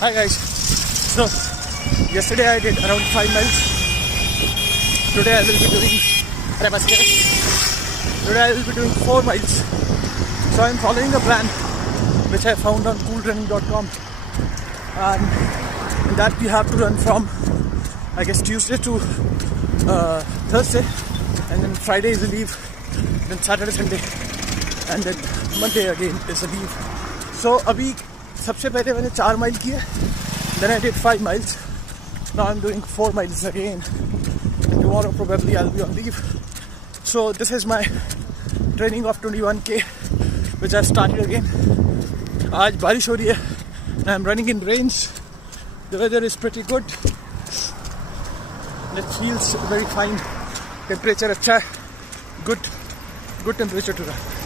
Hi guys. So yesterday I did around 5 miles. Today I will be doing Today I will be doing 4 miles. So I'm following a plan which I found on coolrunning.com, and in that we have to run from I guess Tuesday to Thursday, and then Friday is a leave, then Saturday, Sunday, and then Monday again is a leave. So अभी सबसे पहले मैंने 4 mile किए, then I did 5 miles. Now I'm doing 4 miles again. And tomorrow probably I'll be on leave. So this is my training of 21k which I've started again. आज बारिश हो रही है and I'm running in rains. The weather is pretty good. It feels very fine. Temperature अच्छा है. Good temperature to run.